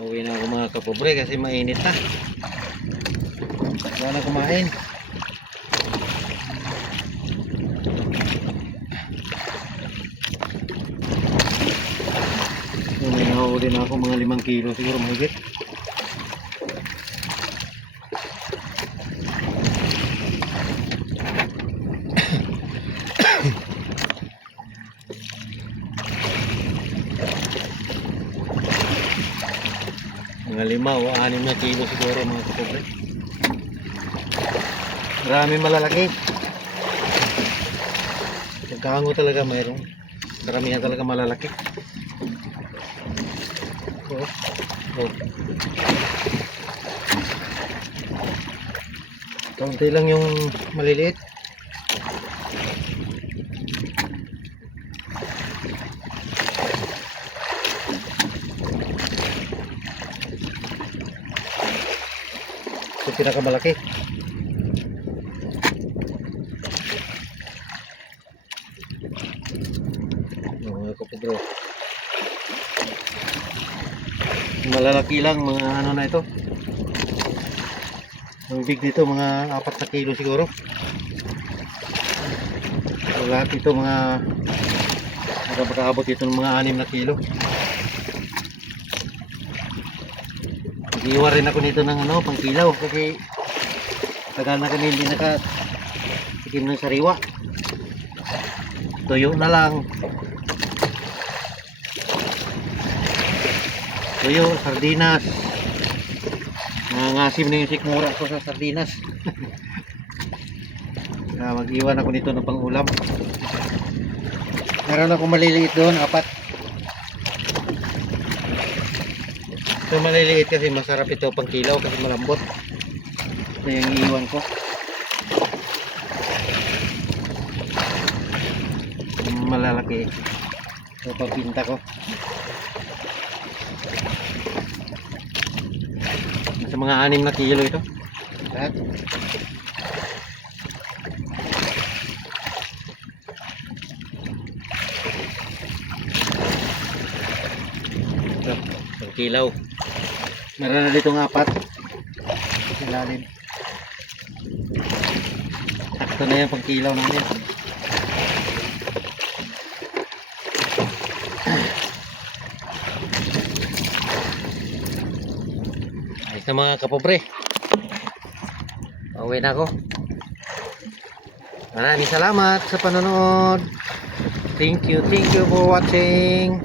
Uwi na ako mga kapobre kasi mainit na. Wala na kumain. May nahuli na ako mga 5 kilo siguro mahigit. Mga 5 o 6 na kilo siguro mga kapobre. Marami malalaki. Nagkahango talaga mayroon. Karamihan talaga malalaki. Oh. Kaunti lang yung maliliit. Ito pinakamalaki. Mga kapobro. Malalaki lang mga ano na ito. Ang big dito mga 4 na kilo siguro. So, lahat ito mga makakaabot ito ng mga 6 na kilo. Nag-iwan rin ako nito ng ano, pang kilaw kasi tagal na kami hindi nakatikim ng sariwa. Tuyo na lang. Tuyo, sardinas. Nangangasim na yung sikmura ko sa sardinas. Mag-iwan ako nito ng pang-ulam. Meron ako maliliit doon, 4. So maliliit kasi masarap ito pang kilaw kasi malambot. Ito yung iiwan ko. Malalaki. Ito pagpinta ko. Sa mga 6 na kilo ito. Lahat. Ito, pang kilaw. Meron na ditong 4. Ilalim. Sakto na yan pang kilaw namin. Ayos na mga kapobre. Pauwi na ako. Maraming salamat sa panonood. Thank you for watching.